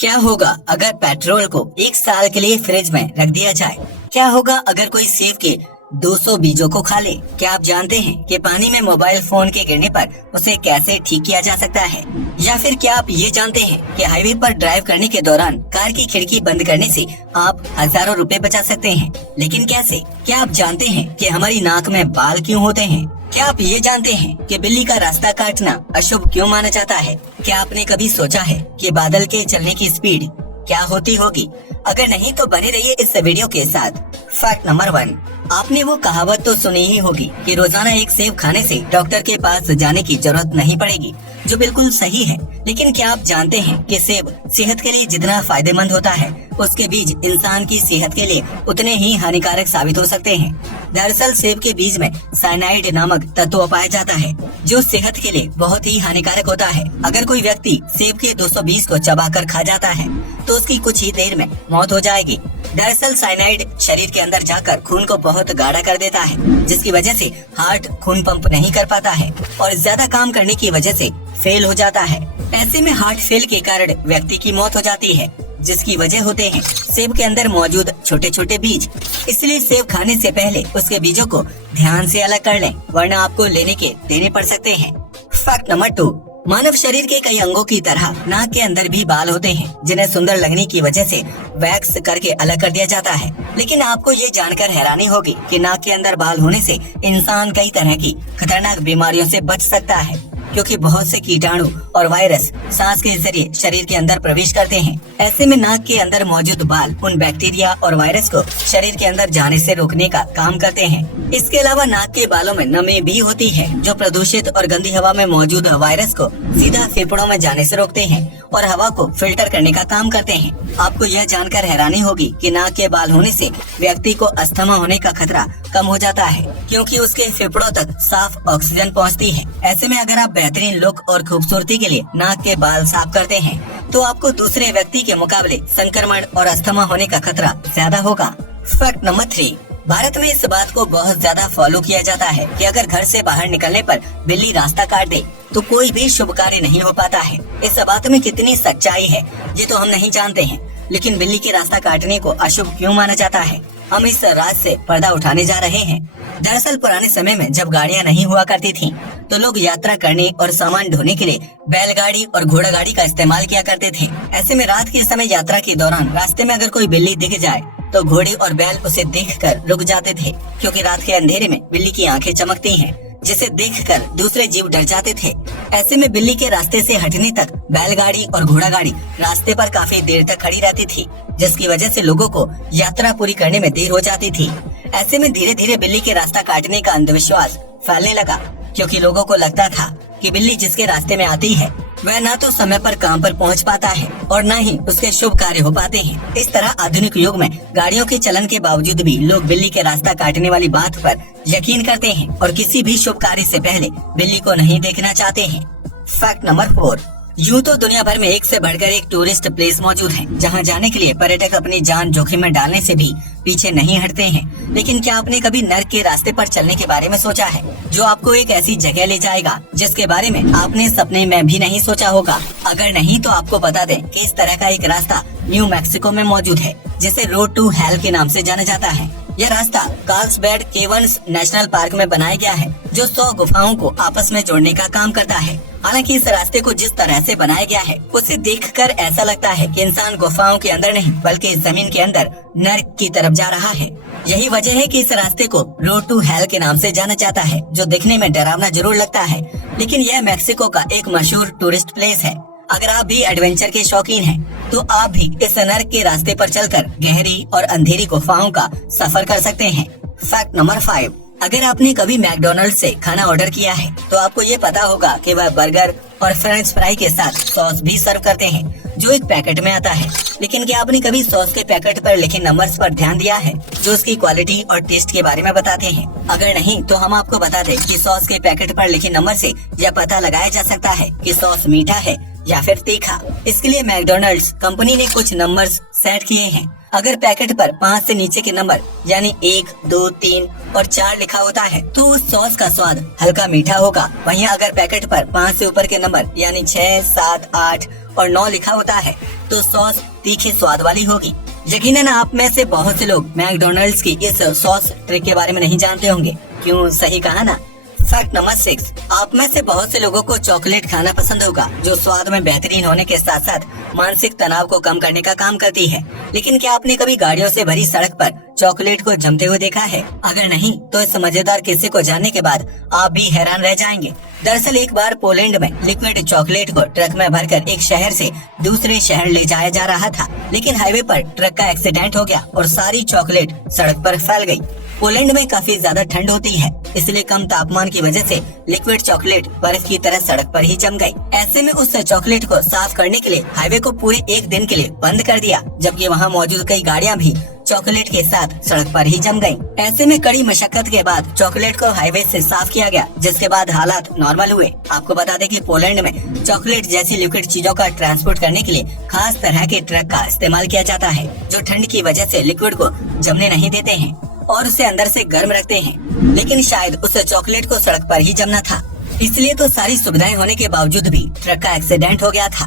क्या होगा अगर पेट्रोल को 1 साल के लिए फ्रिज में रख दिया जाए? क्या होगा अगर कोई सेब के 200 बीजों को खा ले? क्या आप जानते हैं कि पानी में मोबाइल फोन के गिरने पर उसे कैसे ठीक किया जा सकता है? या फिर क्या आप ये जानते हैं कि हाईवे पर ड्राइव करने के दौरान कार की खिड़की बंद करने से आप हजारों रुपए बचा सकते हैं? लेकिन कैसे? क्या आप जानते हैं कि हमारी नाक में बाल क्यों होते हैं? क्या आप ये जानते हैं कि बिल्ली का रास्ता काटना अशुभ क्यों माना जाता है? क्या आपने कभी सोचा है कि बादल के चलने की स्पीड क्या होती होगी? अगर नहीं तो बने रहिए इस वीडियो के साथ। फैक्ट नंबर 1, आपने वो कहावत तो सुनी ही होगी कि रोजाना एक सेब खाने से डॉक्टर के पास जाने की जरूरत नहीं पड़ेगी, जो बिल्कुल सही है। लेकिन क्या आप जानते हैं कि सेब सेहत के लिए जितना फायदेमंद होता है, उसके बीज इंसान की सेहत के लिए उतने ही हानिकारक साबित हो सकते हैं। दरअसल सेब के बीज में साइनाइड नामक तत्व पाया जाता है, जो सेहत के लिए बहुत ही हानिकारक होता है। अगर कोई व्यक्ति सेब के 220 को चबाकर खा जाता है तो उसकी कुछ ही देर में मौत हो जाएगी। दरअसल साइनाइड शरीर के अंदर जाकर खून को बहुत गाढ़ा कर देता है, जिसकी वजह से हार्ट खून पंप नहीं कर पाता है और ज्यादा काम करने की वजह से फेल हो जाता है। ऐसे में हार्ट फेल के कारण व्यक्ति की मौत हो जाती है, जिसकी वजह होते हैं सेब के अंदर मौजूद छोटे छोटे बीज। इसलिए सेब खाने से पहले उसके बीजों को ध्यान से अलग कर लें, वरना आपको लेने के देने पड़ सकते हैं। फैक्ट नंबर 2, मानव शरीर के कई अंगों की तरह नाक के अंदर भी बाल होते हैं, जिन्हें सुंदर लगने की वजह से वैक्स करके अलग कर दिया जाता है। लेकिन आपको ये जानकर हैरानी होगी कि नाक के अंदर बाल होने से इंसान कई तरह की खतरनाक बीमारियों से बच सकता है, क्योंकि बहुत से कीटाणु और वायरस सांस के जरिए शरीर के अंदर प्रवेश करते हैं। ऐसे में नाक के अंदर मौजूद बाल उन बैक्टीरिया और वायरस को शरीर के अंदर जाने से रोकने का काम करते हैं। इसके अलावा नाक के बालों में नमी भी होती है, जो प्रदूषित और गंदी हवा में मौजूद वायरस को सीधा फेफड़ों में जाने से रोकते हैं और हवा को फिल्टर करने का काम करते हैं। आपको यह जानकर हैरानी होगी कि नाक के बाल होने से व्यक्ति को अस्थमा होने का खतरा कम हो जाता है, क्योंकि उसके फेफड़ों तक साफ ऑक्सीजन पहुंचती है। ऐसे में अगर आप बेहतरीन लुक और खूबसूरती के लिए नाक के बाल साफ करते हैं, तो आपको दूसरे व्यक्ति के मुकाबले संक्रमण और अस्थमा होने का खतरा ज्यादा होगा। फैक्ट नंबर 3, भारत में इस बात को बहुत ज्यादा फॉलो किया जाता है कि अगर घर से बाहर निकलने पर बिल्ली रास्ता काट दे तो कोई भी शुभ कार्य नहीं हो पाता है। इस बात में कितनी सच्चाई है ये तो हम नहीं जानते हैं, लेकिन बिल्ली के रास्ता काटने को अशुभ क्यों माना जाता है, हम इस राज से पर्दा उठाने जा रहे हैं। दरअसल पुराने समय में जब गाड़ियां नहीं हुआ करती थीं, तो लोग यात्रा करने और सामान ढोने के लिए बैलगाड़ी और घोड़ा गाड़ी का इस्तेमाल किया करते थे। ऐसे में रात के समय यात्रा के दौरान रास्ते में अगर कोई बिल्ली दिख जाए तो घोड़े और बैल उसे देखकर रुक जाते थे, क्योंकि रात के अंधेरे में बिल्ली की आंखें चमकती हैं, जिसे देखकर दूसरे जीव डर जाते थे। ऐसे में बिल्ली के रास्ते से हटने तक बैलगाड़ी और घोड़ा गाड़ी रास्ते पर काफी देर तक खड़ी रहती थी, जिसकी वजह से लोगों को यात्रा पूरी करने में देर हो जाती थी। ऐसे में धीरे धीरे बिल्ली के रास्ता काटने का अंधविश्वास फैलने लगा, क्योंकि लोगों को लगता था कि बिल्ली जिसके रास्ते में आती है वह न तो समय पर काम पर पहुंच पाता है और न ही उसके शुभ कार्य हो पाते हैं। इस तरह आधुनिक युग में गाड़ियों के चलन के बावजूद भी लोग बिल्ली के रास्ता काटने वाली बात पर यकीन करते हैं और किसी भी शुभ कार्य से पहले बिल्ली को नहीं देखना चाहते हैं। फैक्ट नंबर 4, यूँ तो दुनिया भर में एक से बढ़कर एक टूरिस्ट प्लेस मौजूद है, जहां जाने के लिए पर्यटक अपनी जान जोखिम में डालने से भी पीछे नहीं हटते हैं। लेकिन क्या आपने कभी नर्क के रास्ते पर चलने के बारे में सोचा है, जो आपको एक ऐसी जगह ले जाएगा जिसके बारे में आपने सपने में भी नहीं सोचा होगा? अगर नहीं तो आपको बता दें कि इस तरह का एक रास्ता न्यू मैक्सिको में मौजूद है, जिसे रोड टू हेल के नाम से जाना जाता है। यह रास्ता कार्लसबैड केवर्स नेशनल पार्क में बनाया गया है, जो 100 गुफाओं को आपस में जोड़ने का काम करता है। हालांकि इस रास्ते को जिस तरह से बनाया गया है, उसे देखकर ऐसा लगता है कि इंसान गुफाओं के अंदर नहीं बल्कि जमीन के अंदर नर्क की तरफ जा रहा है। यही वजह है कि इस रास्ते को रोड टू हेल के नाम से जाना जाता है, जो दिखने में डरावना जरूर लगता है, लेकिन यह मैक्सिको का एक मशहूर टूरिस्ट प्लेस है। अगर आप भी एडवेंचर के शौकीन हैं, तो आप भी इस नर्क के रास्ते पर चलकर गहरी और अंधेरी गुफाओं का सफर कर सकते हैं। फैक्ट नंबर 5, अगर आपने कभी मैकडोनल्ड से खाना ऑर्डर किया है तो आपको ये पता होगा कि वह बर्गर और फ्रेंच फ्राई के साथ सॉस भी सर्व करते हैं, जो एक पैकेट में आता है। लेकिन क्या आपने कभी सॉस के पैकेट पर लिखे नंबर्स पर ध्यान दिया है, जो उसकी क्वालिटी और टेस्ट के बारे में बताते हैं? अगर नहीं तो हम आपको बता दें कि सॉस के पैकेट पर लिखे नंबर से यह पता लगाया जा सकता है कि सॉस मीठा है या फिर तीखा। इसके लिए मैकडोनल्ड्स कंपनी ने कुछ नंबर्स सेट किए हैं। अगर पैकेट पर 5 से नीचे के नंबर यानी 1, 2, 3 और 4 लिखा होता है तो उस सॉस का स्वाद हल्का मीठा होगा। वहीं अगर पैकेट पर 5 से ऊपर के नंबर यानी 6, 7, 8 और 9 लिखा होता है तो सॉस तीखे स्वाद वाली होगी। यकीनन आप में से बहुत से लोग मैकडॉनल्ड्स की इस सॉस ट्रिक के बारे में नहीं जानते होंगे। क्यों, सही कहा ना। फैक्ट नंबर 6, आप में से बहुत से लोगों को चॉकलेट खाना पसंद होगा, जो स्वाद में बेहतरीन होने के साथ साथ मानसिक तनाव को कम करने का काम करती है। लेकिन क्या आपने कभी गाड़ियों से भरी सड़क पर चॉकलेट को जमते हुए देखा है? अगर नहीं तो इस मजेदार किस्से को जानने के बाद आप भी हैरान रह जाएंगे। दरअसल एक बार पोलैंड में लिक्विड चॉकलेट को ट्रक में भरकर एक शहर से दूसरे शहर ले जाया जा रहा था, लेकिन हाईवे पर ट्रक का एक्सीडेंट हो गया और सारी चॉकलेट सड़क पर फैल गई। पोलैंड में काफी ज्यादा ठंड होती है, इसलिए कम तापमान की वजह से लिक्विड चॉकलेट बर्फ की तरह सड़क पर ही जम गई। ऐसे में उस चॉकलेट को साफ करने के लिए हाईवे को पूरे एक दिन के लिए बंद कर दिया, जबकि वहाँ मौजूद कई गाड़ियाँ भी चॉकलेट के साथ सड़क पर ही जम गयी। ऐसे में कड़ी मशक्कत के बाद चॉकलेट को हाईवे से साफ किया गया, जिसके बाद हालात नॉर्मल हुए। आपको बता दें कि पोलैंड में चॉकलेट जैसी लिक्विड चीजों का ट्रांसपोर्ट करने के लिए खास तरह के ट्रक का इस्तेमाल किया जाता है, जो ठंड की वजह से लिक्विड को जमने नहीं देते हैं और उसे अंदर से गर्म रखते हैं। लेकिन शायद उस चॉकलेट को सड़क पर ही जमना था, इसलिए तो सारी सुविधाएं होने के बावजूद भी ट्रक का एक्सीडेंट हो गया था।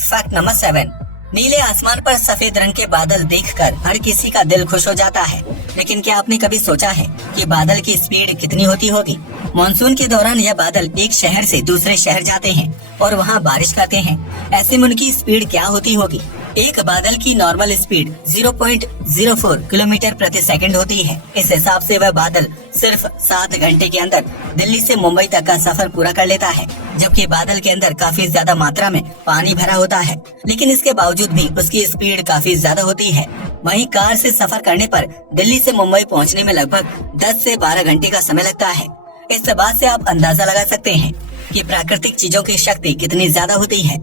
फैक्ट नंबर 7, नीले आसमान पर सफेद रंग के बादल देखकर हर किसी का दिल खुश हो जाता है। लेकिन क्या आपने कभी सोचा है कि बादल की स्पीड कितनी होती होगी? मानसून के दौरान यह बादल एक शहर से दूसरे शहर जाते हैं और वहाँ बारिश करते हैं। ऐसे में उनकी स्पीड क्या होती होगी? एक बादल की नॉर्मल स्पीड 0.04 किलोमीटर प्रति सेकंड होती है। इस हिसाब से वह बादल सिर्फ 7 घंटे के अंदर दिल्ली से मुंबई तक का सफर पूरा कर लेता है, जबकि बादल के अंदर काफी ज्यादा मात्रा में पानी भरा होता है, लेकिन इसके बावजूद भी उसकी स्पीड काफी ज्यादा होती है। वहीं कार से सफर करने पर दिल्ली से मुंबई पहुंचने में लगभग 10 से 12 घंटे का समय लगता है। इस बात से आप अंदाजा लगा सकते हैं कि प्राकृतिक चीजों की शक्ति कितनी ज्यादा होती है।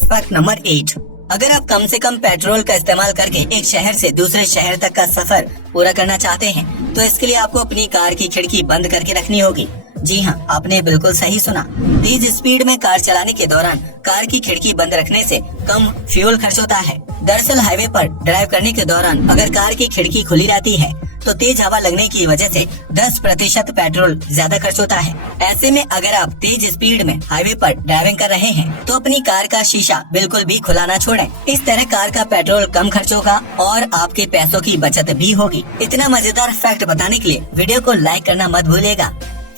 फैक्ट नंबर 8, अगर आप कम से कम पेट्रोल का इस्तेमाल करके एक शहर से दूसरे शहर तक का सफर पूरा करना चाहते हैं, तो इसके लिए आपको अपनी कार की खिड़की बंद करके रखनी होगी। जी हाँ, आपने बिल्कुल सही सुना। तेज स्पीड में कार चलाने के दौरान कार की खिड़की बंद रखने से कम फ्यूल खर्च होता है। दरअसल हाईवे पर ड्राइव करने के दौरान अगर कार की खिड़की खुली रहती है तो तेज हवा लगने की वजह से 10% पेट्रोल ज्यादा खर्च होता है। ऐसे में अगर आप तेज स्पीड में हाईवे पर ड्राइविंग कर रहे हैं तो अपनी कार का शीशा बिल्कुल भी खुला ना छोड़ें। इस तरह कार का पेट्रोल कम खर्च होगा और आपके पैसों की बचत भी होगी। इतना मजेदार फैक्ट बताने के लिए वीडियो को लाइक करना मत भूलिएगा।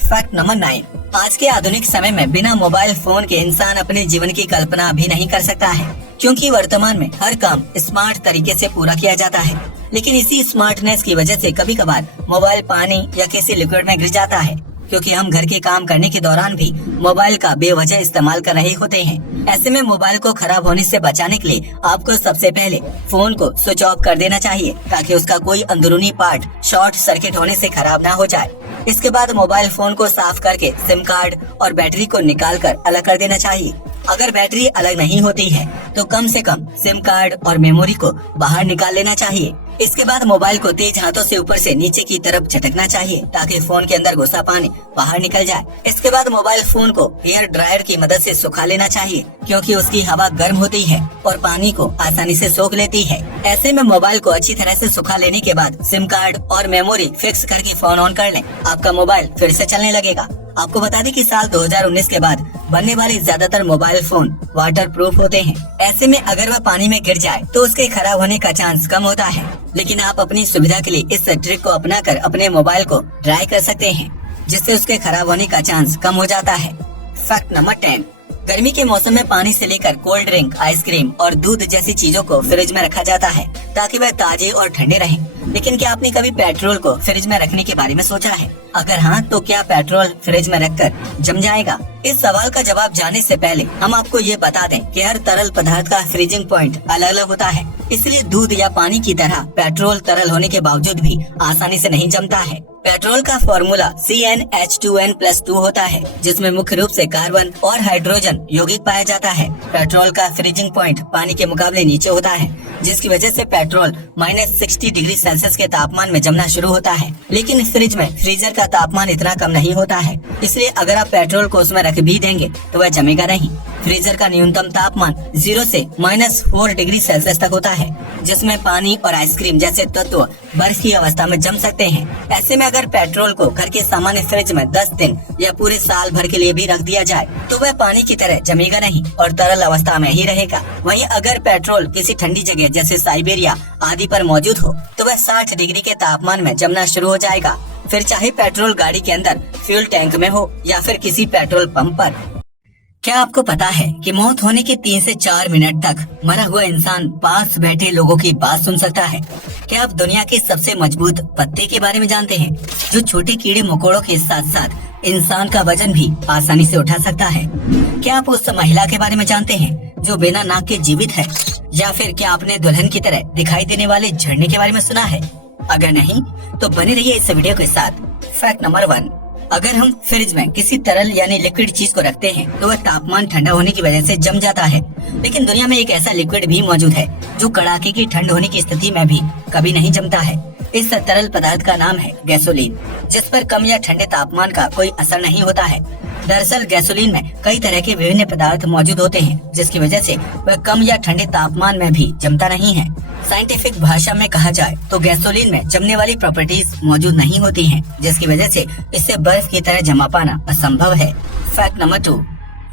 फैक्ट नंबर 9, आज के आधुनिक समय में बिना मोबाइल फोन के इंसान अपने जीवन की कल्पना भी नहीं कर सकता है, क्योंकि वर्तमान में हर काम स्मार्ट तरीके से पूरा किया जाता है। लेकिन इसी स्मार्टनेस की वजह से कभी कभार मोबाइल पानी या किसी लिक्विड में गिर जाता है, क्योंकि हम घर के काम करने के दौरान भी मोबाइल का बेवजह इस्तेमाल कर रहे होते हैं। ऐसे में मोबाइल को खराब होने से बचाने के लिए आपको सबसे पहले फोन को स्विच ऑफ कर देना चाहिए, ताकि उसका कोई अंदरूनी पार्ट शॉर्ट सर्किट होने से खराब ना हो जाए। इसके बाद मोबाइल फोन को साफ करके सिम कार्ड और बैटरी को निकाल कर अलग कर देना चाहिए। अगर बैटरी अलग नहीं होती है तो कम से कम सिम कार्ड और मेमोरी को बाहर निकाल लेना चाहिए। इसके बाद मोबाइल को तेज हाथों से ऊपर से नीचे की तरफ झटकना चाहिए, ताकि फोन के अंदर घुसा पानी बाहर निकल जाए। इसके बाद मोबाइल फोन को हेयर ड्रायर की मदद से सुखा लेना चाहिए, क्योंकि उसकी हवा गर्म होती है और पानी को आसानी से सोख लेती है। ऐसे में मोबाइल को अच्छी तरह से सुखा लेने के बाद सिम कार्ड और मेमोरी फिक्स करके फोन ऑन कर लें। आपका मोबाइल फिर से चलने लगेगा। आपको बता दें कि साल 2019 के बाद बनने वाले ज्यादातर मोबाइल फोन वाटर प्रूफ होते हैं। ऐसे में अगर वह पानी में गिर जाए तो उसके खराब होने का चांस कम होता है। लेकिन आप अपनी सुविधा के लिए इस ट्रिक को अपनाकर अपने मोबाइल को ड्राई कर सकते हैं, जिससे उसके खराब होने का चांस कम हो जाता है। फैक्ट नंबर 10, गर्मी के मौसम में पानी से लेकर कोल्ड ड्रिंक, आइसक्रीम और दूध जैसी चीजों को फ्रिज में रखा जाता है, ताकि वह ताजे और ठंडे रहें। लेकिन क्या आपने कभी पेट्रोल को फ्रिज में रखने के बारे में सोचा है? अगर हाँ, तो क्या पेट्रोल फ्रिज में रखकर जम जाएगा? इस सवाल का जवाब जानने से पहले हम आपको ये बता दें कि हर तरल पदार्थ का फ्रीजिंग पॉइंट अलग अलग होता है। इसलिए दूध या पानी की तरह पेट्रोल तरल होने के बावजूद भी आसानी से नहीं जमता है। पेट्रोल का फॉर्मूला CnH2n+2 होता है, जिसमें मुख्य रूप से कार्बन और हाइड्रोजन यौगिक पाया जाता है। पेट्रोल का फ्रीजिंग पॉइंट पानी के मुकाबले नीचे होता है, जिसकी वजह से पेट्रोल -60 डिग्री सेल्सियस के तापमान में जमना शुरू होता है। लेकिन फ्रिज में फ्रीजर का तापमान इतना कम नहीं होता है, इसलिए अगर आप पेट्रोल को उसमें रख भी देंगे तो वह जमेगा नहीं। फ्रीजर का न्यूनतम तापमान 0 से -4 डिग्री सेल्सियस तक होता है, जिसमें पानी और आइसक्रीम जैसे तत्व बर्फ की अवस्था में जम सकते हैं। ऐसे में अगर पेट्रोल को घर के सामान्य फ्रिज में 10 दिन या पूरे साल भर के लिए भी रख दिया जाए तो वह पानी की तरह जमेगा नहीं और तरल अवस्था में ही रहेगा। वहीं अगर पेट्रोल किसी ठंडी जगह जैसे साइबेरिया आदि पर मौजूद हो तो वह 60 डिग्री के तापमान में जमना शुरू हो जाएगा। फिर चाहे पेट्रोल गाड़ी के अंदर फ्यूल टैंक में हो या फिर किसी पेट्रोल पंप पर। क्या आपको पता है कि मौत होने के 3 से 4 मिनट तक मरा हुआ इंसान पास बैठे लोगों की बात सुन सकता है? क्या आप दुनिया के सबसे मजबूत पत्ते के बारे में जानते हैं, जो छोटे कीड़े मकोड़ों के साथ साथ इंसान का वजन भी आसानी से उठा सकता है? क्या आप उस महिला के बारे में जानते हैं जो बिना नाक के जीवित है? या फिर क्या आपने दुल्हन की तरह दिखाई देने वाले झरने के बारे में सुना है? अगर नहीं तो बने रहिए इस वीडियो के साथ। फैक्ट नंबर 1, अगर हम फ्रिज में किसी तरल यानी लिक्विड चीज को रखते हैं तो वह तापमान ठंडा होने की वजह से जम जाता है। लेकिन दुनिया में एक ऐसा लिक्विड भी मौजूद है जो कड़ाके की ठंड होने की स्थिति में भी कभी नहीं जमता है। इस तरल पदार्थ का नाम है गैसोलीन, जिस पर कम या ठंडे तापमान का कोई असर नहीं होता है। दरअसल गैसोलीन में कई तरह के विभिन्न पदार्थ मौजूद होते हैं, जिसकी वजह से वह कम या ठंडे तापमान में भी जमता नहीं है। साइंटिफिक भाषा में कहा जाए तो गैसोलीन में जमने वाली प्रॉपर्टीज मौजूद नहीं होती हैं, जिसकी वजह से इससे बर्फ की तरह जमा पाना असंभव है। फैक्ट नंबर 2,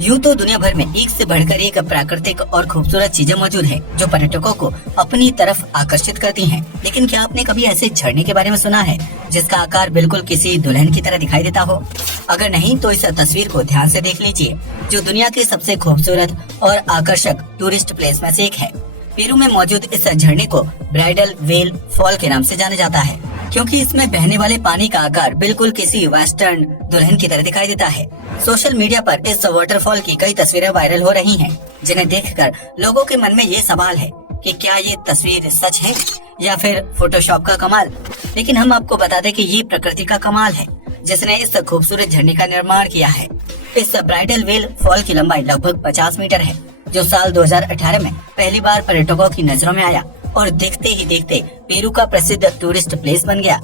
यूँ तो दुनिया भर में एक से बढ़कर एक प्राकृतिक और खूबसूरत चीजें मौजूद है जो पर्यटकों को अपनी तरफ आकर्षित करती हैं। लेकिन क्या आपने कभी ऐसे झरने के बारे में सुना है जिसका आकार बिल्कुल किसी दुल्हन की तरह दिखाई देता हो? अगर नहीं तो इस तस्वीर को ध्यान से देख लीजिए, जो दुनिया के सबसे खूबसूरत और आकर्षक टूरिस्ट प्लेस में से एक है। पेरू में मौजूद इस झरने को ब्राइडल वेल फॉल के नाम से जाना जाता है, क्योंकि इसमें बहने वाले पानी का आकार बिल्कुल किसी वेस्टर्न दुल्हन की तरह दिखाई देता है। सोशल मीडिया पर इस वाटरफॉल की कई तस्वीरें वायरल हो रही हैं, जिन्हें देखकर लोगों के मन में ये सवाल है कि क्या ये तस्वीर सच है या फिर फोटोशॉप का कमाल। लेकिन हम आपको बता दें कि ये प्रकृति का कमाल है, जिसने इस खूबसूरत झरने का निर्माण किया है। इस ब्राइडल वेल फॉल की लंबाई लगभग 50 मीटर है, जो साल 2018 में पहली बार पर्यटकों की नजरों में आया और देखते ही देखते पेरू का प्रसिद्ध टूरिस्ट प्लेस बन गया।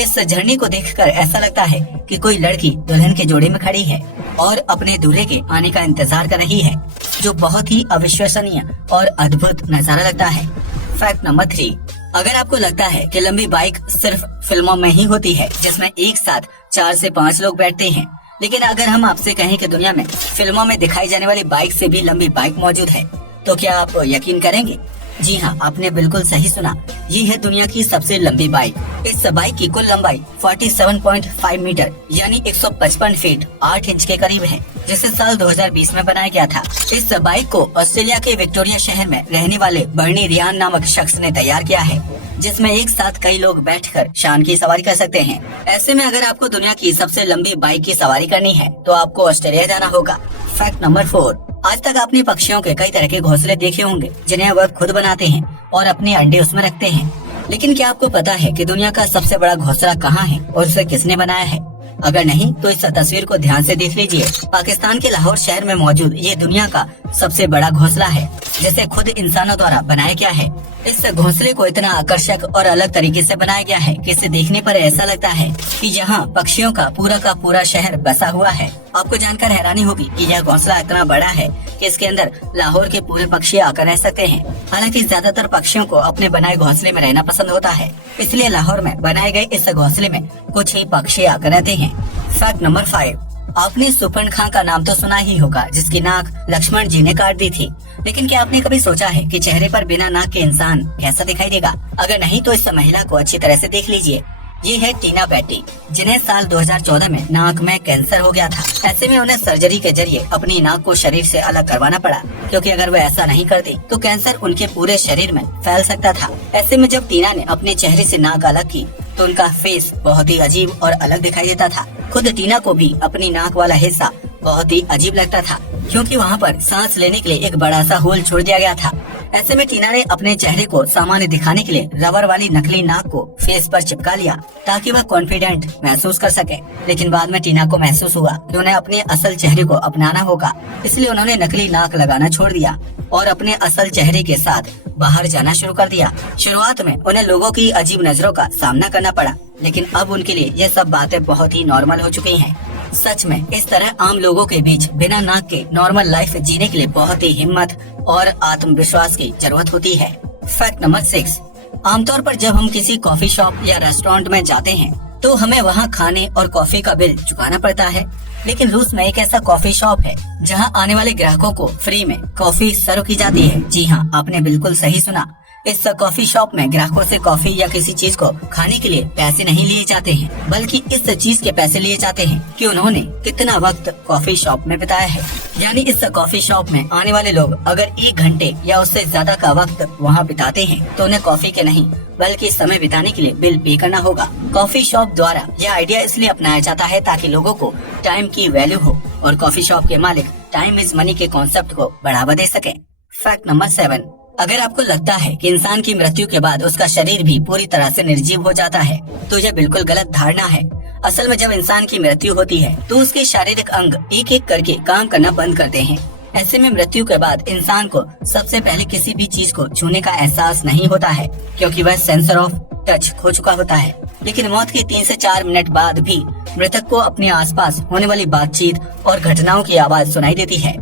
इस झरने को देखकर ऐसा लगता है कि कोई लड़की दुल्हन के जोड़े में खड़ी है और अपने दूल्हे के आने का इंतजार कर रही है, जो बहुत ही अविश्वसनीय और अद्भुत नजारा लगता है। फैक्ट नंबर 3, अगर आपको लगता है कि लंबी बाइक सिर्फ फिल्मों में ही होती है जिसमें एक साथ 4 से 5 लोग बैठते हैं, लेकिन अगर हम आपसे कहें कि दुनिया में फिल्मों में दिखाई जाने वाली बाइक से भी लंबी बाइक मौजूद है, तो क्या आप यकीन करेंगे? जी हाँ, आपने बिल्कुल सही सुना। ये है दुनिया की सबसे लंबी बाइक। इस बाइक की कुल लंबाई 47.5 मीटर यानी 155 फीट 8 इंच के करीब है, जिसे साल 2020 में बनाया गया था। इस बाइक को ऑस्ट्रेलिया के विक्टोरिया शहर में रहने वाले बर्नी रियान नामक शख्स ने तैयार किया है, जिसमें एक साथ कई लोग बैठकर शान की सवारी कर सकते हैं। ऐसे में अगर आपको दुनिया की सबसे लंबी बाइक की सवारी करनी है तो आपको ऑस्ट्रेलिया जाना होगा। फैक्ट नंबर 4, आज तक आपने पक्षियों के कई तरह के घोंसले देखे होंगे जिन्हें वह खुद बनाते हैं और अपने अंडे उसमें रखते हैं। लेकिन क्या आपको पता है कि दुनिया का सबसे बड़ा घोंसला कहाँ है और उसे किसने बनाया है? अगर नहीं तो इस तस्वीर को ध्यान से देख लीजिए। पाकिस्तान के लाहौर शहर में मौजूद ये दुनिया का सबसे बड़ा घोंसला है, जिसे खुद इंसानों द्वारा बनाया गया है। इस घोंसले को इतना आकर्षक और अलग तरीके से बनाया गया है कि इसे देखने पर ऐसा लगता है कि यहाँ पक्षियों का पूरा शहर बसा हुआ है। आपको जानकर हैरानी होगी कि यह घोंसला इतना बड़ा है कि इसके अंदर लाहौर के पूरे पक्षी आकर रह सकते हैं। हालांकि ज्यादातर पक्षियों को अपने बनाए घोंसले में रहना पसंद होता है, इसलिए लाहौर में बनाए गए इस घोंसले में कुछ ही पक्षी आकर रहते हैं। फैक्ट नंबर 5, आपने सुपर्ण खां का नाम तो सुना ही होगा, जिसकी नाक लक्ष्मण जी ने काट दी थी। लेकिन क्या आपने कभी सोचा है कि चेहरे पर बिना नाक के इंसान कैसा दिखाई देगा? अगर नहीं तो इस महिला को अच्छी तरह से देख लीजिए। ये है टीना बेटी, जिन्हें साल 2014 में नाक में कैंसर हो गया था। ऐसे में उन्हें सर्जरी के जरिए अपनी नाक को शरीर से अलग करवाना पड़ा, क्योंकि अगर वह ऐसा नहीं करती तो कैंसर उनके पूरे शरीर में फैल सकता था। ऐसे में जब टीना ने अपने चेहरे से नाक अलग की तो उनका फेस बहुत ही अजीब और अलग दिखाई देता था। खुद टीना को भी अपनी नाक वाला हिस्सा बहुत ही अजीब लगता था, क्योंकि वहाँ पर सांस लेने के लिए एक बड़ा सा होल छोड़ दिया गया था। ऐसे में टीना ने अपने चेहरे को सामान्य दिखाने के लिए रबर वाली नकली नाक को फेस पर चिपका लिया, ताकि वह कॉन्फिडेंट महसूस कर सके। लेकिन बाद में टीना को महसूस हुआ कि उन्हें अपने असल चेहरे को अपनाना होगा, इसलिए उन्होंने नकली नाक लगाना छोड़ दिया और अपने असल चेहरे के साथ बाहर जाना शुरू कर दिया। शुरुआत में उन्हें लोगों की अजीब नजरों का सामना करना पड़ा, लेकिन अब उनके लिए ये सब बातें बहुत ही नॉर्मल हो चुकी हैं। सच में इस तरह आम लोगों के बीच बिना नाक के नॉर्मल लाइफ जीने के लिए बहुत ही हिम्मत और आत्मविश्वास की जरूरत होती है। फैक्ट नंबर 6, आमतौर पर जब हम किसी कॉफी शॉप या रेस्टोरेंट में जाते हैं तो हमें वहाँ खाने और कॉफी का बिल चुकाना पड़ता है। लेकिन रूस में एक ऐसा कॉफी शॉप है जहाँ आने वाले ग्राहकों को फ्री में कॉफी सर्व की जाती है। जी हाँ, आपने बिल्कुल सही सुना। इस कॉफी शॉप में ग्राहकों से कॉफी या किसी चीज को खाने के लिए पैसे नहीं लिए जाते हैं, बल्कि इस चीज के पैसे लिए जाते हैं कि उन्होंने कितना वक्त कॉफी शॉप में बिताया है। यानी इस कॉफी शॉप में आने वाले लोग अगर 1 घंटे या उससे ज्यादा का वक्त वहाँ बिताते हैं तो उन्हें कॉफी के नहीं बल्कि समय बिताने के लिए बिल पे करना होगा। कॉफी शॉप द्वारा यह आइडिया इसलिए अपनाया जाता है ताकि लोगों को टाइम की वैल्यू हो और कॉफी शॉप के मालिक टाइम इज मनी के कॉन्सेप्ट को बढ़ावा दे सके। फैक्ट नंबर 7, अगर आपको लगता है कि इंसान की मृत्यु के बाद उसका शरीर भी पूरी तरह से निर्जीव हो जाता है तो यह बिल्कुल गलत धारणा है। असल में जब इंसान की मृत्यु होती है तो उसके शारीरिक अंग एक एक करके काम करना बंद करते हैं। ऐसे में मृत्यु के बाद इंसान को सबसे पहले किसी भी चीज को छूने का एहसास नहीं होता है क्योंकि वह सेंसर ऑफ टच खो चुका होता है। लेकिन मौत के 3 से 4 मिनट बाद भी मृतक को अपने आसपास होने वाली बातचीत और घटनाओं की आवाज सुनाई देती है,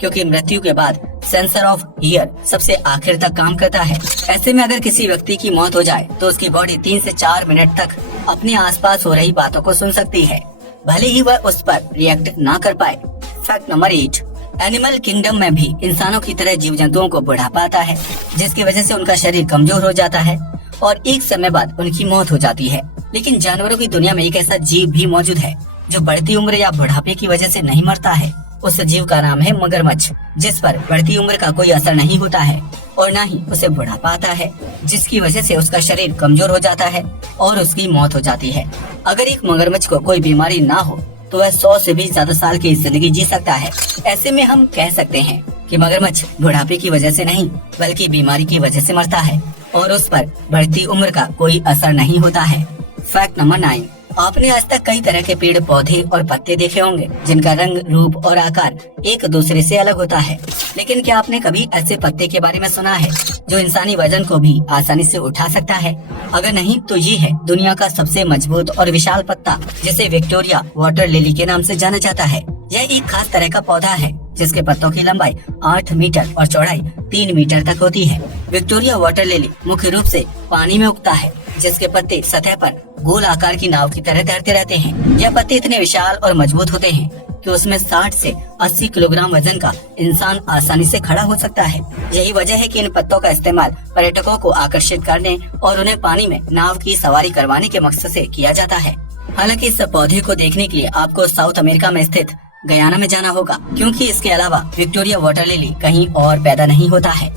क्योंकि मृत्यु के बाद सेंसर ऑफ हियर सबसे आखिर तक काम करता है। ऐसे में अगर किसी व्यक्ति की मौत हो जाए तो उसकी बॉडी 3 से 4 मिनट तक अपने आसपास हो रही बातों को सुन सकती है, भले ही वह उस पर रिएक्ट ना कर पाए। फैक्ट नंबर 8, एनिमल किंगडम में भी इंसानों की तरह जीव जंतुओं को बुढ़ापा आता है, जिसकी वजह से उनका शरीर कमजोर हो जाता है और एक समय बाद उनकी मौत हो जाती है। लेकिन जानवरों की दुनिया में एक ऐसा जीव भी मौजूद है जो बढ़ती उम्र या बुढ़ापे की वजह से नहीं मरता है। उस जीव का नाम है मगरमच्छ, जिस पर बढ़ती उम्र का कोई असर नहीं होता है और न ही उसे बुढ़ापा आता है, जिसकी वजह से उसका शरीर कमजोर हो जाता है और उसकी मौत हो जाती है। अगर एक मगरमच्छ को कोई बीमारी ना हो तो वह 100 से भी ज्यादा साल की जिंदगी जी सकता है। ऐसे में हम कह सकते हैं कि मगरमच्छ बुढ़ापे की वजह से नहीं बल्कि बीमारी की वजह से मरता है और उस पर बढ़ती उम्र का कोई असर नहीं होता है। फैक्ट नंबर 9, आपने आज तक कई तरह के पेड़ पौधे और पत्ते देखे होंगे जिनका रंग, रूप और आकार एक दूसरे से अलग होता है। लेकिन क्या आपने कभी ऐसे पत्ते के बारे में सुना है जो इंसानी वजन को भी आसानी से उठा सकता है? अगर नहीं तो ये है दुनिया का सबसे मजबूत और विशाल पत्ता, जिसे विक्टोरिया वाटर लिली के नाम से जाना जाता है। यह एक खास तरह का पौधा है जिसके पत्तों की लंबाई 8 मीटर और चौड़ाई 3 मीटर तक होती है। विक्टोरिया वाटर लिली मुख्य रूप से पानी में उगता है, जिसके पत्ते सतह पर गोल आकार की नाव की तरह तैरते रहते हैं। यह पत्ते इतने विशाल और मजबूत होते हैं कि उसमें 60 से 80 किलोग्राम वजन का इंसान आसानी से खड़ा हो सकता है। यही वजह है कि इन पत्तों का इस्तेमाल पर्यटकों को आकर्षित करने और उन्हें पानी में नाव की सवारी करवाने के मकसद से किया जाता है। हालांकि इस पौधे को देखने के लिए आपको साउथ अमेरिका में स्थित गयाना में जाना होगा, क्योंकि इसके अलावा विक्टोरिया वाटर लिली कहीं और पैदा नहीं होता है।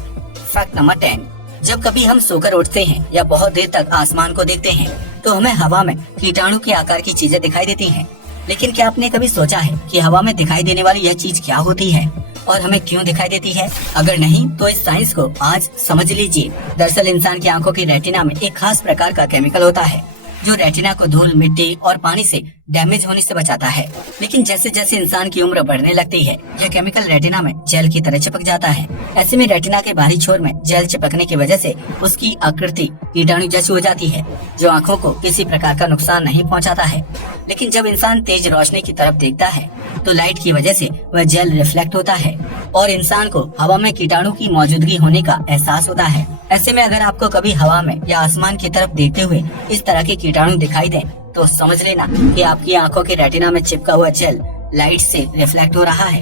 फैक्ट नंबर 10, जब कभी हम सोकर उठते हैं या बहुत देर तक आसमान को देखते हैं तो हमें हवा में कीटाणु के आकार की चीजें दिखाई देती हैं। लेकिन क्या आपने कभी सोचा है कि हवा में दिखाई देने वाली यह चीज क्या होती है और हमें क्यों दिखाई देती है? अगर नहीं तो इस साइंस को आज समझ लीजिए। दरअसल इंसान की आंखों की रेटिना में एक खास प्रकार का केमिकल होता है जो रेटिना को धूल, मिट्टी और पानी से डैमेज होने से बचाता है। लेकिन जैसे जैसे इंसान की उम्र बढ़ने लगती है यह केमिकल रेटिना में जेल की तरह चिपक जाता है। ऐसे में रेटिना के बाहरी छोर में जेल चिपकने की वजह से उसकी आकृति कीटाणु जैसी हो जाती है, जो आंखों को किसी प्रकार का नुकसान नहीं पहुंचाता है। लेकिन जब इंसान तेज रोशनी की तरफ देखता है तो लाइट की वजह से वह जेल रिफ्लेक्ट होता है और इंसान को हवा में कीटाणु की मौजूदगी होने का एहसास होता है। ऐसे में अगर आपको कभी हवा में या आसमान की तरफ देखते हुए इस तरह के कीटाणु दिखाई दें तो समझ लेना कि आपकी आंखों के रेटिना में चिपका हुआ जेल लाइट से रिफ्लेक्ट हो रहा है।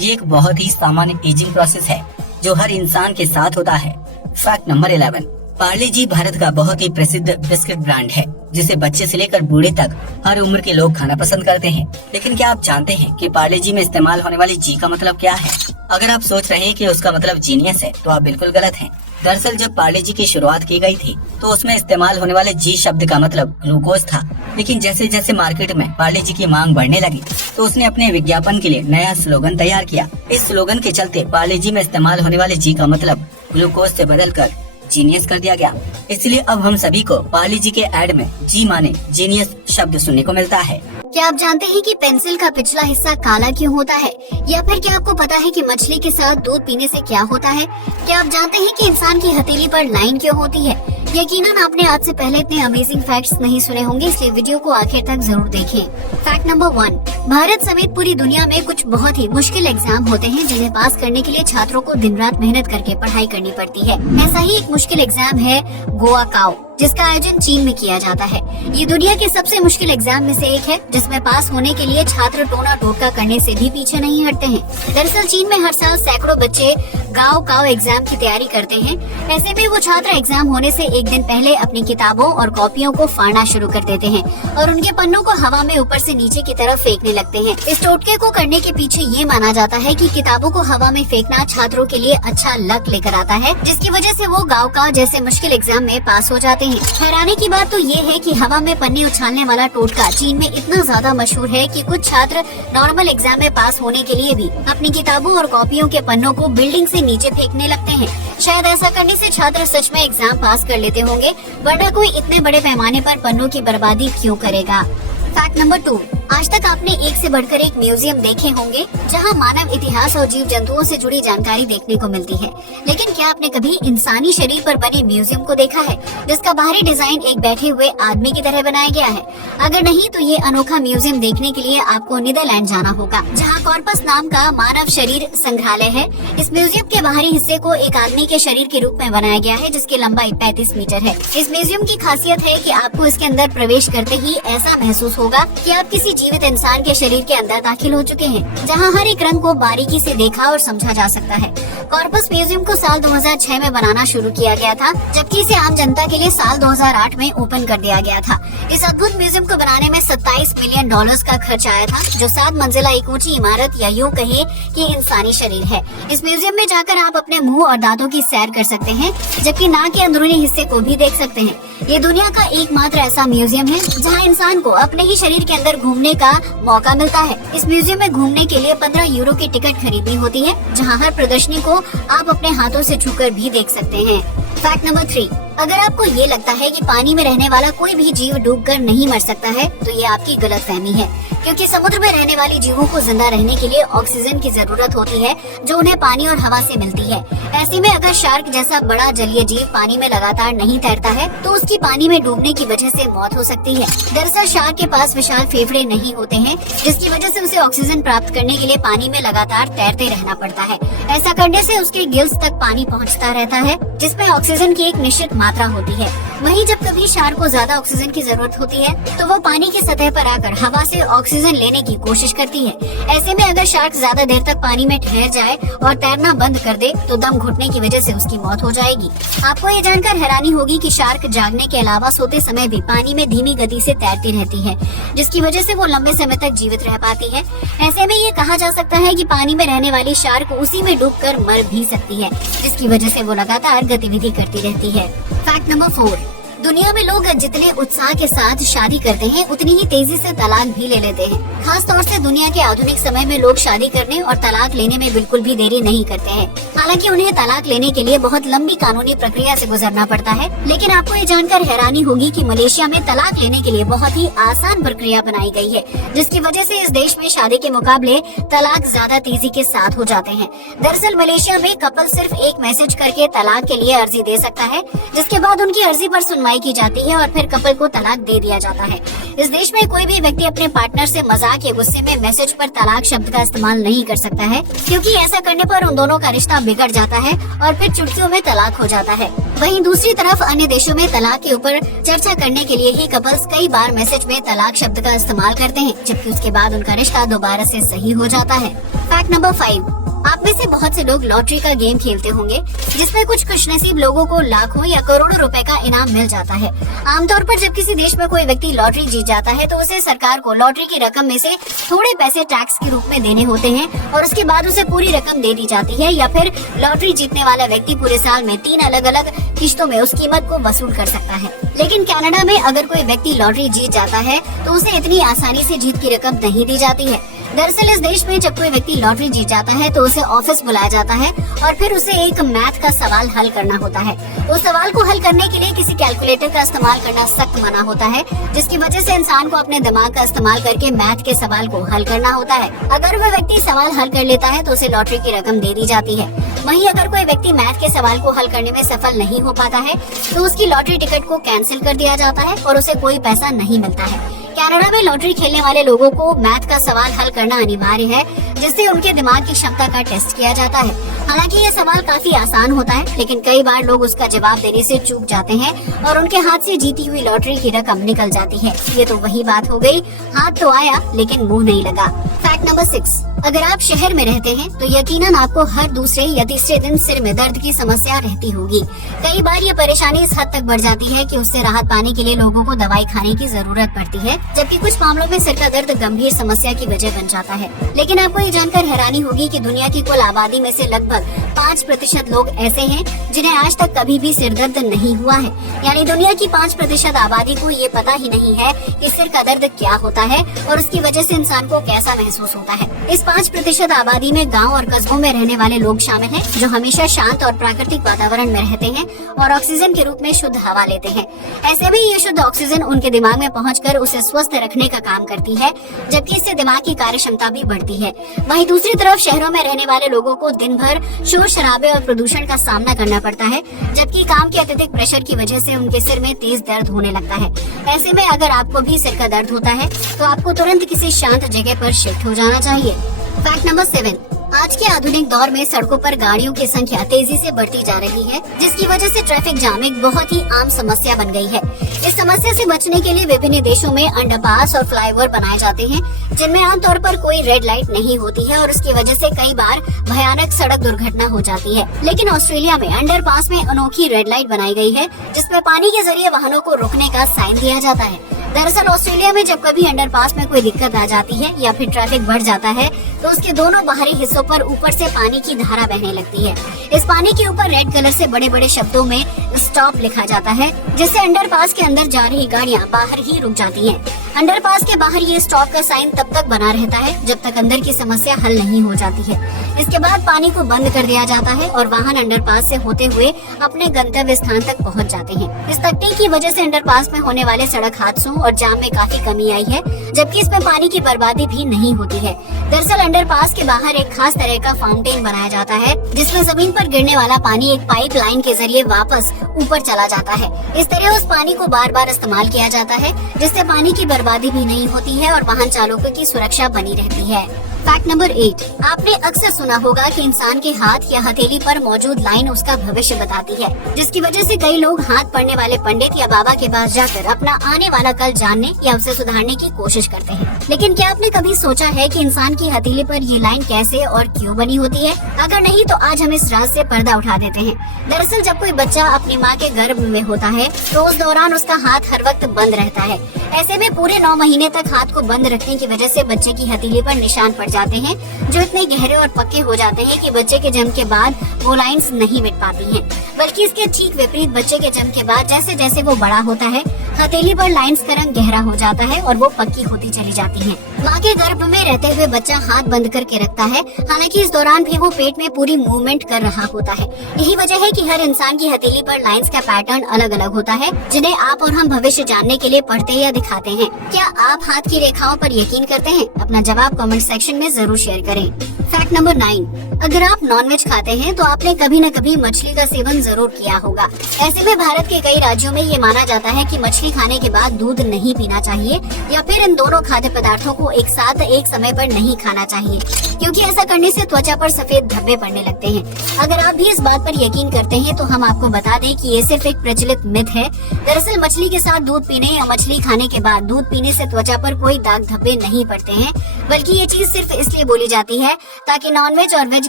ये एक बहुत ही सामान्य एजिंग प्रोसेस है जो हर इंसान के साथ होता है। फैक्ट नंबर 11, पार्ले जी भारत का बहुत ही प्रसिद्ध बिस्किट ब्रांड है जिसे बच्चे से लेकर बूढ़े तक हर उम्र के लोग खाना पसंद करते हैं। लेकिन क्या आप जानते हैं कि पार्ले जी में इस्तेमाल होने वाली जी का मतलब क्या है? अगर आप सोच रहे हैं कि उसका मतलब जीनियस है तो आप बिल्कुल गलत हैं। दरअसल जब पार्ले जी की शुरुआत की गई थी तो उसमें इस्तेमाल होने वाले जी शब्द का मतलब ग्लूकोज था। लेकिन जैसे जैसे मार्केट में पार्ले जी की मांग बढ़ने लगी तो उसने अपने विज्ञापन के लिए नया स्लोगन तैयार किया। इस स्लोगन के चलते पार्ले जी में इस्तेमाल होने वाले जी का मतलब ग्लूकोज से बदलकर जीनियस कर दिया गया। इसलिए अब हम सभी को पार्ले जी के एड में जी माने जीनियस शब्द सुनने को मिलता है। क्या आप जानते हैं कि पेंसिल का पिछला हिस्सा काला क्यों होता है? या फिर क्या आपको पता है कि मछली के साथ दूध पीने से क्या होता है? क्या आप जानते हैं कि इंसान की हथेली पर लाइन क्यों होती है? यकीनन आपने आज से पहले इतने अमेजिंग फैक्ट्स नहीं सुने होंगे, इसलिए वीडियो को आखिर तक जरूर देखें। फैक्ट नंबर 1, भारत समेत पूरी दुनिया में कुछ बहुत ही मुश्किल एग्जाम होते हैं जिन्हें पास करने के लिए छात्रों को दिन रात मेहनत करके पढ़ाई करनी पड़ती है। ऐसा ही एक मुश्किल एग्जाम है गोवा काओ, जिसका आयोजन चीन में किया जाता है। ये दुनिया के सबसे मुश्किल एग्जाम में से एक है, जिसमें पास होने के लिए छात्र टोना टोटका करने से भी पीछे नहीं हटते हैं। दरअसल चीन में हर साल सैकड़ों बच्चे गाओ काओ एग्जाम की तैयारी करते हैं। ऐसे में वो छात्र एग्जाम होने से एक दिन पहले अपनी किताबों और कॉपियों को फाड़ना शुरू कर देते हैं और उनके पन्नों को हवा में ऊपर से नीचे की तरफ फेंकने लगते हैं। इस टोटके को करने के पीछे ये माना जाता है कि किताबों को हवा में फेंकना छात्रों के लिए अच्छा लक लेकर आता है, जिसकी वजह से वो गाओ काओ जैसे मुश्किल एग्जाम में पास हो जाते हैं। हैरानी की बात तो ये है कि हवा में पन्ने उछालने वाला टोटका चीन में इतना ज्यादा मशहूर है कि कुछ छात्र नॉर्मल एग्जाम में पास होने के लिए भी अपनी किताबों और कॉपियों के पन्नों को बिल्डिंग से नीचे फेंकने लगते हैं। शायद ऐसा करने से छात्र सच में एग्जाम पास कर लेते होंगे, वरना कोई इतने बड़े पैमाने पर पन्नों की बर्बादी क्यों करेगा। फैक्ट नंबर 2, आज तक आपने एक से बढ़कर एक म्यूजियम देखे होंगे जहां मानव इतिहास और जीव जंतुओं से जुड़ी जानकारी देखने को मिलती है, लेकिन क्या आपने कभी इंसानी शरीर पर बने म्यूजियम को देखा है जिसका बाहरी डिजाइन एक बैठे हुए आदमी की तरह बनाया गया है? अगर नहीं तो ये अनोखा म्यूजियम देखने के लिए आपको नीदरलैंड जाना होगा, जहाँ कॉर्पस नाम का मानव शरीर संग्रहालय है। इस म्यूजियम के बाहरी हिस्से को एक आदमी के शरीर के रूप में बनाया गया है, जिसकी लंबाई 35 मीटर है। इस म्यूजियम की खासियत है कि आपको इसके अंदर प्रवेश करते ही ऐसा महसूस होगा कि आप किसी जीवित इंसान के शरीर के अंदर दाखिल हो चुके हैं, जहां हर एक रंग को बारीकी से देखा और समझा जा सकता है। कॉर्पस म्यूजियम को साल 2006 में बनाना शुरू किया गया था, जबकि इसे आम जनता के लिए साल 2008 में ओपन कर दिया गया था। इस अद्भुत म्यूजियम को बनाने में $27 मिलियन का खर्च आया था, जो 7 मंजिला एक ऊंची इमारत या यूं कहे कि इंसानी शरीर है। इस म्यूजियम में जाकर आप अपने मुंह और दांतों की सैर कर सकते हैं, जबकि नाक के अंदरूनी हिस्से को भी देख सकते हैं। ये दुनिया का एकमात्र ऐसा म्यूजियम है जहां इंसान को अपने ही शरीर के अंदर घूमने का मौका मिलता है। इस म्यूजियम में घूमने के लिए 15 यूरो की टिकट खरीदनी होती है, जहां हर प्रदर्शनी को आप अपने हाथों से छूकर भी देख सकते हैं। फैक्ट नंबर 3, अगर आपको ये लगता है कि पानी में रहने वाला कोई भी जीव डूबकर नहीं मर सकता है, तो ये आपकी गलतफहमी है, क्योंकि समुद्र में रहने वाली जीवों को जिंदा रहने के लिए ऑक्सीजन की जरूरत होती है, जो उन्हें पानी और हवा से मिलती है। ऐसे में अगर शार्क जैसा बड़ा जलीय जीव पानी में लगातार नहीं तैरता है, तो उसकी पानी में डूबने की वजह से मौत हो सकती है। दरअसल शार्क के पास विशाल फेफड़े नहीं होते हैं, जिसकी वजह से उसे ऑक्सीजन प्राप्त करने के लिए पानी में लगातार तैरते रहना पड़ता है। ऐसा करने से उसके गिल्स तक पानी पहुँचता रहता है, जिसमें ऑक्सीजन की एक निश्चित मात्रा होती है। वहीं जब कभी शार्क को ज्यादा ऑक्सीजन की जरूरत होती है, तो वो पानी की सतह पर आकर हवा से ऑक्सीजन लेने की कोशिश करती है। ऐसे में अगर शार्क ज्यादा देर तक पानी में ठहर जाए और तैरना बंद कर दे, तो दम घुटने की वजह से उसकी मौत हो जाएगी। आपको ये जानकर हैरानी होगी कि शार्क जागने के अलावा सोते समय भी पानी में धीमी गति से तैरती रहती है, जिसकी वजह से वो लंबे समय तक जीवित रह पाती है। ऐसे में ये कहा जा सकता है कि पानी में रहने वाली शार्क उसी में डूबकर मर भी सकती है, जिसकी वजह से वो लगातार गतिविधि करती रहती है। फैक्ट नंबर 4, दुनिया में लोग जितने उत्साह के साथ शादी करते हैं, उतनी ही तेजी से तलाक भी ले लेते हैं। खास तौर से दुनिया के आधुनिक समय में लोग शादी करने और तलाक लेने में बिल्कुल भी देरी नहीं करते हैं। हालांकि उन्हें तलाक लेने के लिए बहुत लंबी कानूनी प्रक्रिया से गुजरना पड़ता है, लेकिन आपको ये जानकर हैरानी होगी कि मलेशिया में तलाक लेने के लिए बहुत ही आसान प्रक्रिया बनाई गई है, जिसकी वजह से इस देश में शादी के मुकाबले तलाक ज्यादा तेजी के साथ हो जाते हैं। दरअसल मलेशिया में कपल सिर्फ एक मैसेज करके तलाक के लिए अर्जी दे सकता है, जिसके बाद उनकी अर्जी पर सुनवाई की जाती है और फिर कपल को तलाक दे दिया जाता है। इस देश में कोई भी व्यक्ति अपने पार्टनर से मजाक या गुस्से में मैसेज पर तलाक शब्द का इस्तेमाल नहीं कर सकता है, क्योंकि ऐसा करने पर उन दोनों का रिश्ता बिगड़ जाता है और फिर चुटकियों में तलाक हो जाता है। वहीं दूसरी तरफ अन्य देशों में तलाक के ऊपर चर्चा करने के लिए ही कपल्स कई बार मैसेज में तलाक शब्द का इस्तेमाल करते हैं, जबकि उसके बाद उनका रिश्ता दोबारा से सही हो जाता है। फैक्ट नंबर 5, आप में से बहुत से लोग लॉटरी का गेम खेलते होंगे, जिसमें कुछ खुशनसीब लोगों को लाखों या करोड़ों रुपए का इनाम मिल जाता है। आमतौर पर जब किसी देश में कोई व्यक्ति लॉटरी जीत जाता है, तो उसे सरकार को लॉटरी की रकम में से थोड़े पैसे टैक्स के रूप में देने होते हैं और उसके बाद उसे पूरी रकम दे दी जाती है, या फिर लॉटरी जीतने वाला व्यक्ति पूरे साल में 3 अलग अलग किश्तों में उस कीमत को वसूल कर सकता है। लेकिन कनाडा में अगर कोई व्यक्ति लॉटरी जीत जाता है, तो उसे इतनी आसानी से जीत की रकम नहीं दी जाती है। दरअसल इस देश में जब कोई व्यक्ति लॉटरी जीत जाता है तो उसे ऑफिस बुलाया जाता है और फिर उसे एक मैथ का सवाल हल करना होता है। उस सवाल को हल करने के लिए किसी कैलकुलेटर का इस्तेमाल करना सख्त मना होता है, जिसकी वजह से इंसान को अपने दिमाग का इस्तेमाल करके मैथ के सवाल को हल करना होता है। अगर वह व्यक्ति सवाल हल कर लेता है तो उसे लॉटरी की रकम दे दी जाती है। वहीं अगर कोई व्यक्ति मैथ के सवाल को हल करने में सफल नहीं हो पाता है तो उसकी लॉटरी टिकट को कैंसिल कर दिया जाता है और उसे कोई पैसा नहीं मिलता है। कनाडा में लॉटरी खेलने वाले लोगों को मैथ का सवाल हल करना अनिवार्य है, जिससे उनके दिमाग की क्षमता का टेस्ट किया जाता है। हालांकि ये सवाल काफी आसान होता है, लेकिन कई बार लोग उसका जवाब देने से चूक जाते हैं और उनके हाथ से जीती हुई लॉटरी की रकम निकल जाती है। ये तो वही बात हो गई, हाथ तो आया लेकिन मुंह नहीं लगा। फैक्ट नंबर 6, अगर आप शहर में रहते हैं तो यकीनन आपको हर दूसरे या तीसरे दिन सिर में दर्द की समस्या रहती होगी। कई बार ये परेशानी इस हद तक बढ़ जाती है कि उससे राहत पाने के लिए लोगों को दवाई खाने की जरूरत पड़ती है, जबकि कुछ मामलों में सिर का दर्द गंभीर समस्या की वजह बन जाता है। लेकिन आपको ये जानकर हैरानी होगी कि दुनिया की कुल आबादी में से लगभग 5% लोग ऐसे हैं जिन्हें आज तक कभी भी सिर दर्द नहीं हुआ है। यानी दुनिया की 5% आबादी को ये पता ही नहीं है कि सिर का दर्द क्या होता है और उसकी वजह से इंसान को कैसा महसूस होता है। इस 5% आबादी में गांव और कस्बों में रहने वाले लोग शामिल हैं, जो हमेशा शांत और प्राकृतिक वातावरण में रहते हैं और ऑक्सीजन के रूप में शुद्ध हवा लेते हैं। ऐसे में ये शुद्ध ऑक्सीजन उनके दिमाग में पहुंचकर उसे स्वस्थ रखने का काम करती है, जबकि इससे दिमाग की कार्य क्षमता भी बढ़ती है। वहीं दूसरी तरफ शहरों में रहने वाले लोगों को दिन भर शोर शराबे और प्रदूषण का सामना करना पड़ता है, जबकि काम के अत्यधिक प्रेशर की वजह से उनके सिर में तेज दर्द होने लगता है। ऐसे में अगर आपको भी सिर का दर्द होता है तो आपको तुरंत किसी शांत जगह पर शिफ्ट हो जाना चाहिए। फैक्ट नंबर 7, आज के आधुनिक दौर में सड़कों पर गाड़ियों की संख्या तेजी से बढ़ती जा रही है, जिसकी वजह से ट्रैफिक जाम एक बहुत ही आम समस्या बन गई है। इस समस्या से बचने के लिए विभिन्न देशों में अंडरपास और फ्लाईओवर बनाए जाते हैं, जिनमें आमतौर पर कोई रेड लाइट नहीं होती है और उसकी वजह से कई बार भयानक सड़क दुर्घटना हो जाती है। लेकिन ऑस्ट्रेलिया में अंडरपास में अनोखी रेड लाइट बनाई गई है, जिसमें पानी के जरिए वाहनों को रोकने का साइन दिया जाता है। दरअसल ऑस्ट्रेलिया में जब कभी अंडरपास में कोई दिक्कत आ जाती है या फिर ट्रैफिक बढ़ जाता है तो उसके दोनों बाहरी हिस्सों पर ऊपर से पानी की धारा बहने लगती है। इस पानी के ऊपर रेड कलर से बड़े बड़े शब्दों में स्टॉप लिखा जाता है, जिससे अंडरपास के अंदर जा रही गाड़ियां बाहर ही रुक जाती हैं। अंडरपास के बाहर ये स्टॉप का साइन तब तक बना रहता है जब तक अंदर की समस्या हल नहीं हो जाती है। इसके बाद पानी को बंद कर दिया जाता है और वाहन अंडरपास से होते हुए अपने गंतव्य स्थान तक पहुंच जाते हैं। इस तकनीक की वजह से अंडरपास में होने वाले सड़क हादसों और जाम में काफी कमी आई है, जबकि इसमें पानी की बर्बादी भी नहीं होती है। दरअसल अंडरपास के बाहर एक खास तरह का फाउंटेन बनाया जाता है, जिसमें जमीन पर गिरने वाला पानी एक पाइप लाइन के जरिए वापस ऊपर चला जाता है। इस तरह उस पानी को बार बार इस्तेमाल किया जाता है, जिससे पानी की बर्बादी भी नहीं होती है और वाहन चालकों की सुरक्षा बनी रहती है। फैक्ट नंबर 8, आपने अक्सर सुना होगा कि इंसान के हाथ या हथेली पर मौजूद लाइन उसका भविष्य बताती है, जिसकी वजह से कई लोग हाथ पढ़ने वाले पंडित या बाबा के पास जाकर अपना आने वाला कल जानने या उसे सुधारने की कोशिश करते हैं। लेकिन क्या आपने कभी सोचा है कि इंसान की हथेली पर ये लाइन कैसे और क्यों बनी होती है? अगर नहीं तो आज हम इस राज से पर्दा उठा देते हैं। दरअसल जब कोई बच्चा अपनी माँ के गर्भ में होता है तो उस दौरान उसका हाथ हर वक्त बंद रहता है। ऐसे में पूरे 9 महीने तक हाथ को बंद रखने की वजह से बच्चे की हथेली पर निशान पड़ जाते हैं, जो इतने गहरे और पक्के हो जाते हैं कि बच्चे के जन्म के बाद वो लाइंस नहीं मिट पाती हैं। बल्कि इसके ठीक विपरीत बच्चे के जन्म के बाद जैसे जैसे वो बड़ा होता है, हथेली पर लाइंस का रंग गहरा हो जाता है और वो पक्की होती चली जाती हैं। माँ के गर्भ में रहते हुए बच्चा हाथ बंद करके रखता है, हालांकि इस दौरान भी वो पेट में पूरी मूवमेंट कर रहा होता है। यही वजह है कि हर इंसान की हथेली पर लाइंस का पैटर्न अलग अलग होता है, जिन्हें आप और हम भविष्य जानने के लिए पढ़ते या दिखाते हैं। क्या आप हाथ की रेखाओं पर यकीन करते हैं? अपना जवाब कमेंट सेक्शन में जरूर शेयर करें। फैक्ट नंबर 9, अगर आप नॉनवेज खाते हैं तो आपने कभी न कभी मछली का सेवन जरूर किया होगा। ऐसे में भारत के कई राज्यों में ये माना जाता है कि मछली खाने के बाद दूध नहीं पीना चाहिए या फिर इन दोनों खाद्य पदार्थों को एक साथ एक समय पर नहीं खाना चाहिए, क्योंकि ऐसा करने से त्वचा पर सफेद धब्बे पड़ने लगते हैं। अगर आप भी इस बात पर यकीन करते हैं तो हम आपको बता दें कि ये सिर्फ एक प्रचलित मिथ है। दरअसल मछली के साथ दूध पीने या मछली खाने के बाद दूध पीने से त्वचा पर कोई दाग धब्बे नहीं पड़ते हैं, बल्कि ये चीज सिर्फ इसलिए बोली जाती है ताकि नॉनवेज और वेज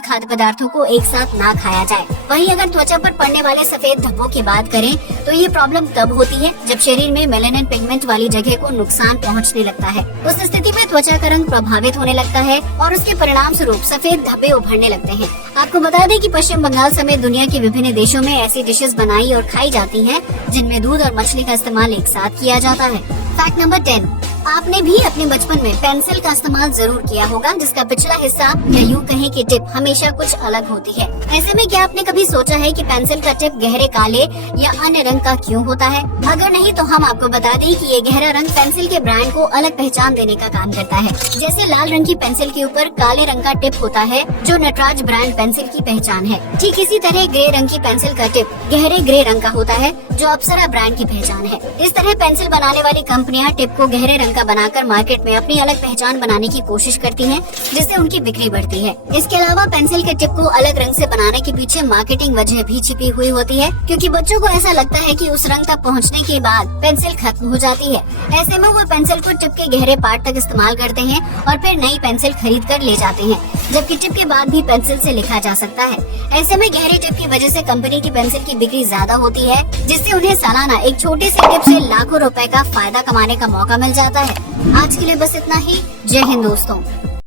खाद्य पदार्थों को एक साथ ना खाया जाए। वहीं अगर त्वचा पर पड़ने वाले सफेद धब्बों की बात करें तो ये प्रॉब्लम तब होती है जब शरीर में मेलानिन पिगमेंट वाली जगह को नुकसान पहुंचने लगता है। उस स्थिति में त्वचा का रंग प्रभावित होने लगता है और उसके परिणाम स्वरूप सफेद धब्बे उभरने लगते हैं। आपको बता दें कि पश्चिम बंगाल समेत दुनिया के विभिन्न देशों में ऐसी डिशेस बनाई और खाई जाती हैं, जिनमें दूध और मछली का इस्तेमाल एक साथ किया जाता है। फैक्ट नंबर 10, आपने भी अपने बचपन में पेंसिल का इस्तेमाल जरूर किया होगा, जिसका पिछला हिस्सा या यूँ कहें कि टिप हमेशा कुछ अलग होती है। ऐसे में क्या आपने कभी सोचा है कि पेंसिल का टिप गहरे काले या अन्य रंग का क्यों होता है? अगर नहीं तो हम आपको बता दें कि ये गहरा रंग पेंसिल के ब्रांड को अलग पहचान देने का काम करता है। जैसे लाल रंग की पेंसिल के ऊपर काले रंग का टिप होता है, जो नटराज ब्रांड पेंसिल की पहचान है। ठीक इसी तरह ग्रे रंग की पेंसिल का टिप गहरे ग्रे रंग का होता है, जो अप्सरा ब्रांड की पहचान है। इस तरह पेंसिल बनाने वाली कंपनियां टिप को गहरे रंग का बनाकर मार्केट में अपनी अलग पहचान बनाने की कोशिश करती हैं, जिससे उनकी बिक्री बढ़ती है। इसके अलावा पेंसिल के टिप को अलग रंग से बनाने के पीछे मार्केटिंग वजह भी छिपी हुई होती है, क्योंकि बच्चों को ऐसा लगता है कि उस रंग तक पहुंचने के बाद पेंसिल खत्म हो जाती है। ऐसे में वो पेंसिल को टिप के गहरे पार्ट तक इस्तेमाल करते हैं और फिर नई पेंसिल खरीद कर ले जाते हैं, जबकि टिप के बाद भी पेंसिल से लिखा जा सकता है। ऐसे में गहरे टिप की वजह से कंपनी की पेंसिल की बिक्री ज्यादा होती है, जिससे उन्हें सालाना एक छोटे से टिप से लाखों रुपए का फायदा कमाने का मौका मिल जाता है। आज के लिए बस इतना ही। जय हिंद दोस्तों।